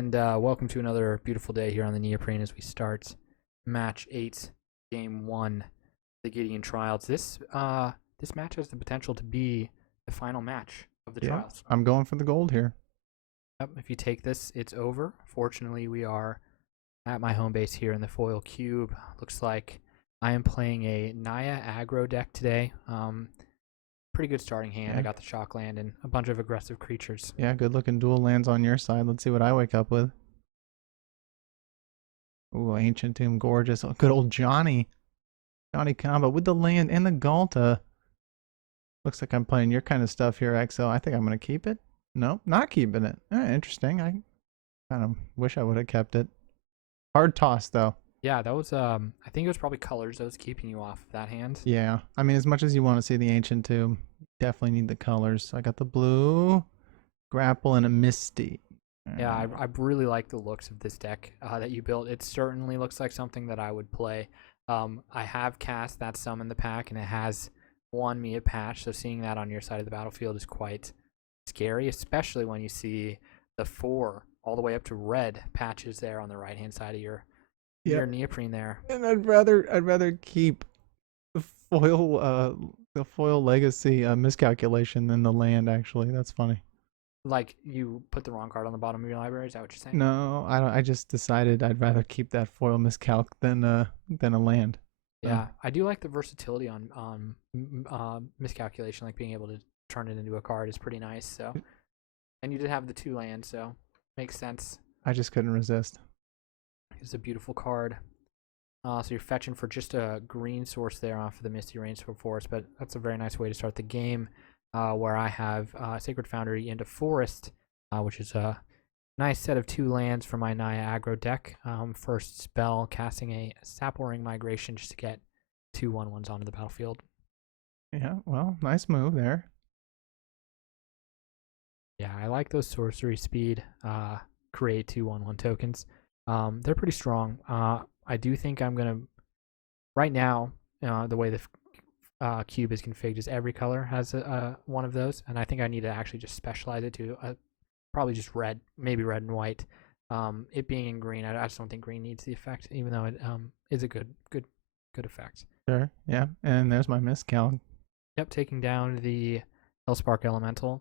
and welcome to another beautiful day here on the Neoprene as we start match 8, game 1, the Gideon trials. This match has the potential to be the final match of the Yeah, trials. I'm going for the gold here. Yep, if you take this, it's over. Fortunately, we are at my home base here in the foil cube. Looks like I am playing a Naya Aggro deck today. Pretty good starting hand. I Yeah, got the shock land and a bunch of aggressive creatures. yeah, good looking dual lands on your side. Let's see what I wake up with. Ooh, Ancient Tomb, gorgeous. Oh, good old Johnny. Johnny combo with the land and the Galta. Looks like I'm playing your kind of stuff here, XO. I think I'm going to keep it. Nope, not keeping it. Interesting. I kind of wish I would have kept it. Hard toss, though. Yeah, that was I think it was probably colors that was keeping you off of that hand. Yeah, I mean, as much as you want to see the Ancient Tomb, you definitely need the colors. I got the blue, grapple, and a Misty. Yeah, I really like the looks of this deck that you built. It certainly looks like something that I would play. I have cast that summon the pack, and it has won me a patch, so seeing that on your side of the battlefield is quite scary, especially when you see the 4 all the way up to red patches there on the right-hand side of your neoprene there. And I'd rather keep the foil legacy miscalculation than the land. Actually, that's funny. Like, you put the wrong card on the bottom of your library, is that what you're saying? No, I don't. I just decided I'd rather keep that foil miscalc than a land. Yeah, I do like the versatility on miscalculation, like being able to turn it into a card is pretty nice. So, and you did have the 2 land, so makes sense. I just couldn't resist. It's a beautiful card. So you're fetching for just a green source there off of the Misty Rainstorm Forest, but that's a very nice way to start the game. Where I have Sacred Foundry into Forest, which is a nice set of 2 lands for my Naya Aggro deck. First spell, casting a Sapple Ring Migration just to get 2 1/1s onto the battlefield. Yeah, well, nice move there. Yeah, I like those sorcery speed, create 2 1/1 tokens. They're pretty strong. I do think I'm going to, right now, the way the cube is configured is every color has one of those, and I think I need to actually just specialize it to probably just red, maybe red and white. It being in green, I just don't think green needs the effect, even though it is a good effect. Sure. Yeah, and there's my miscal. Yep, taking down the Hellspark Elemental.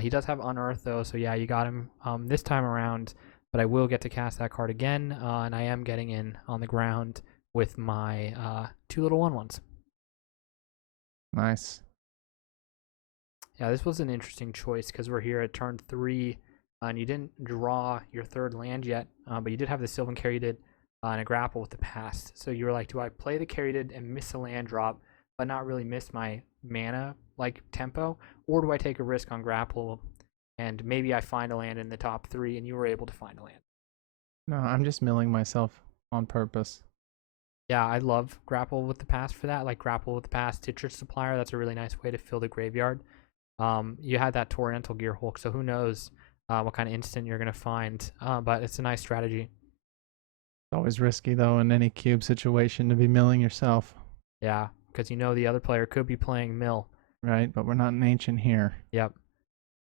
He does have Unearth though, so yeah, you got him this time around. But I will get to cast that card again, and I am getting in on the ground with my 2 little 1/1s. Nice. Yeah, this was an interesting choice because we're here at turn 3, and you didn't draw your 3rd land yet, but you did have the Sylvan Caryatid and a grapple with the past. So you were like, do I play the Caryatid and miss a land drop, but not really miss my mana like tempo, or do I take a risk on grapple and maybe I find a land in the top 3, and you were able to find a land? No, I'm just milling myself on purpose. Yeah, I love grapple with the past for that. Like grapple with the past, Titcher Supplier. That's a really nice way to fill the graveyard. You had that Torrential Gearhulk, so who knows what kind of instant you're gonna find. But it's a nice strategy. It's always risky though in any cube situation to be milling yourself. Yeah, because you know the other player could be playing mill. Right, but we're not an ancient here. Yep.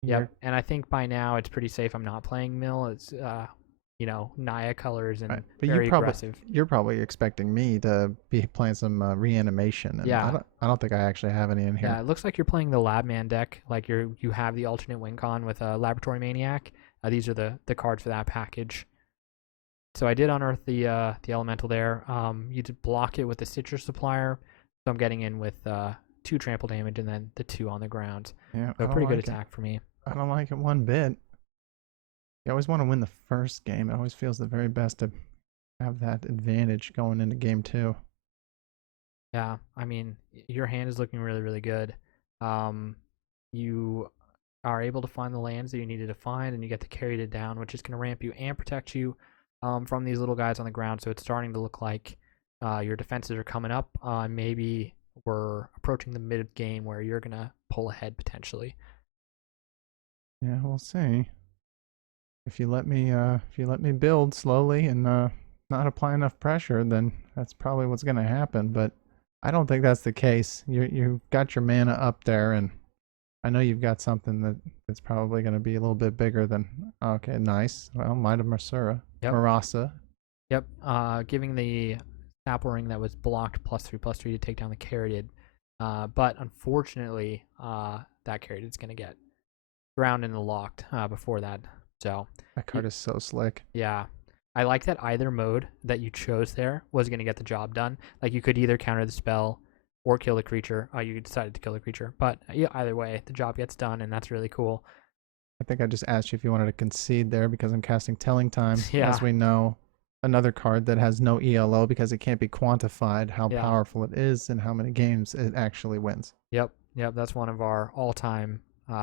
Yep. And I think by now it's pretty safe. I'm not playing mill. It's Naya colors and Right. But very aggressive. You're probably expecting me to be playing some reanimation. And Yeah. I don't think I actually have any in here. Yeah, it looks like you're playing the Labman deck. Like you have the alternate win con with a Laboratory Maniac. These are the cards for that package. So I did unearth the elemental there. You did block it with the Citrus Supplier. So I'm getting in with 2 trample damage and then the 2 on the ground. Yeah, So pretty good attack for me. I don't like it one bit. You always want to win the first game. It always feels the very best to have that advantage going into game 2. Yeah, I mean, your hand is looking really, really good. You are able to find the lands that you needed to find, and you get to carry it down, which is going to ramp you and protect you from these little guys on the ground. So it's starting to look like your defenses are coming up. Maybe we're approaching the mid game where you're going to pull ahead potentially. Yeah, we'll see. If you let me build slowly and not apply enough pressure, then that's probably what's going to happen. But I don't think that's the case. You got your mana up there, and I know you've got something that's probably going to be a little bit bigger than. Okay, nice. Well, Might of Yep. Marasa. Yep. Giving the Snapple Ring that was blocked +3/+3 to take down the Caryatid. But unfortunately, that Caryatid's going to get drowned in the locked before that. So That card is so slick. yeah. I like that either mode that you chose there was going to get the job done. Like you could either counter the spell or kill the creature. You decided to kill the creature. But yeah, either way, the job gets done, and that's really cool. I think I just asked you if you wanted to concede there because I'm casting Telling Time. Yeah. As we know, another card that has no ELO because it can't be quantified how Yeah. powerful it is and how many games it actually wins. Yep. That's one of our all-time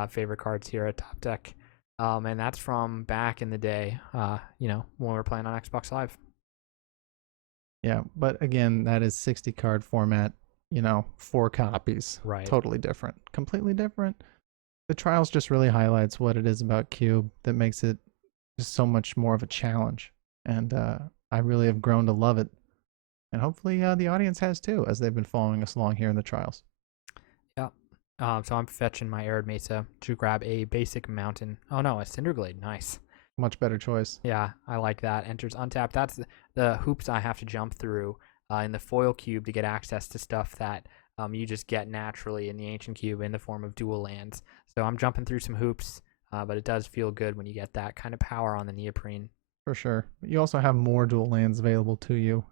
favorite cards here at Top Deck. And that's from back in the day, when we were playing on Xbox Live. Yeah, but again, that is 60 card format, 4 copies. Right. Totally different. Completely different. The Trials just really highlights what it is about Cube that makes it just so much more of a challenge. And I really have grown to love it. And hopefully the audience has too, as they've been following us along here in the Trials. So I'm fetching my Arid Mesa to grab a basic mountain. Oh no, a Cinderglade. Nice. Much better choice. Yeah, I like that. Enters untapped. That's the hoops I have to jump through in the foil cube to get access to stuff that you just get naturally in the ancient cube in the form of dual lands. So I'm jumping through some hoops, but it does feel good when you get that kind of power on the neoprene. For sure. You also have more dual lands available to you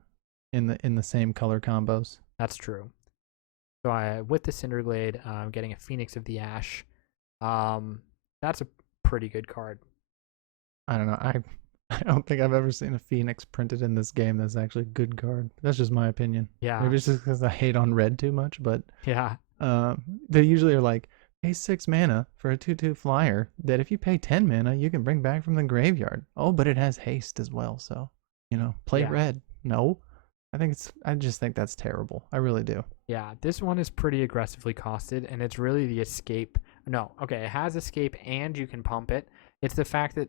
in the same color combos. That's true. So with the Cinderglade, I'm getting a Phoenix of the Ash. That's a pretty good card. I don't know. I don't think I've ever seen a Phoenix printed in this game that's actually a good card. That's just my opinion. Yeah. Maybe it's just because I hate on red too much, but Yeah. they usually are like, pay 6 mana for a 2/2 flyer that if you pay 10 mana, you can bring back from the graveyard. Oh, but it has haste as well, so, play red. No. I just think that's terrible. I really do. Yeah, this one is pretty aggressively costed, and it's really the escape. No, okay, it has escape and you can pump it. It's the fact that,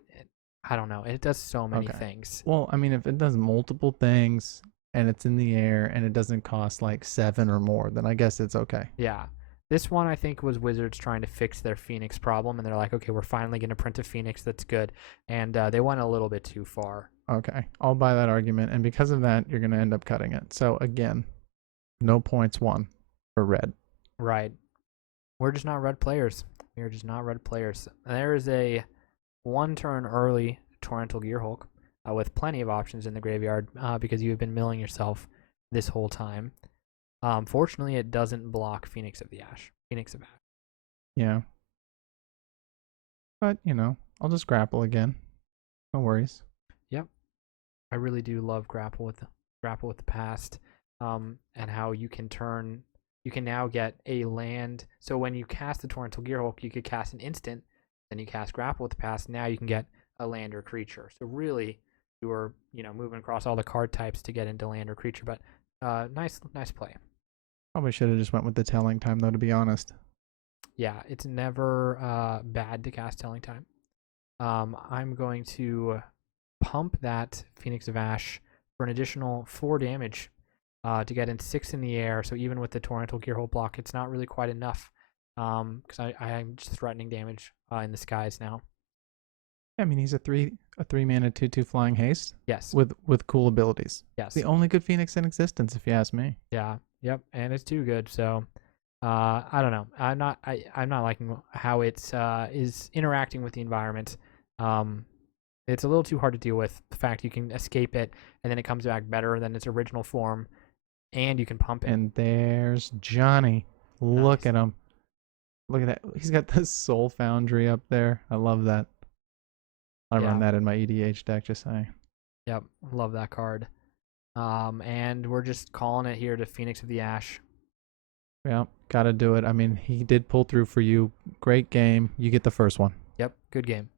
I don't know, it does so many things. Well, I mean, if it does multiple things and it's in the air and it doesn't cost like 7 or more, then I guess it's okay. Yeah. This one, I think, was Wizards trying to fix their Phoenix problem, and they're like, okay, we're finally going to print a Phoenix that's good. And they went a little bit too far. Okay, I'll buy that argument, and because of that, you're going to end up cutting it. So, again, no points won for red. Right. We're just not red players. We are just not red players. There is a 1-turn early Torrential Gearhulk with plenty of options in the graveyard because you have been milling yourself this whole time. Fortunately, it doesn't block Phoenix of Ash. Yeah. But, I'll just grapple again. No worries. Yep. I really do love grapple with the past, and how you can now get a land. So when you cast the Torrential Gearhulk, you could cast an instant, then you cast grapple with the past. Now you can get a land or creature. So really, you are moving across all the card types to get into land or creature. But nice play. Probably should have just went with the Telling Time, though, to be honest. Yeah, it's never bad to cast Telling Time. I'm going to pump that Phoenix of Ash for an additional 4 damage to get in 6 in the air. So even with the Torrential Gearhulk block, it's not really quite enough because I am just threatening damage in the skies now. I mean, he's a 3 mana 2/2 flying haste. Yes. With cool abilities. Yes. The only good Phoenix in existence, if you ask me. Yeah. Yep. And it's too good. So I don't know. I'm not liking how it's is interacting with the environment. It's a little too hard to deal with. The fact you can escape it and then it comes back better than its original form, and you can pump it. And there's Johnny. Look at him. Look at that. He's got the Soul Foundry up there. I love that. I run that in my EDH deck, just saying. Yep, love that card. And we're just calling it here to Phoenix of the Ash. Yeah, gotta do it. I mean, he did pull through for you. Great game. You get the first one. Yep, good game.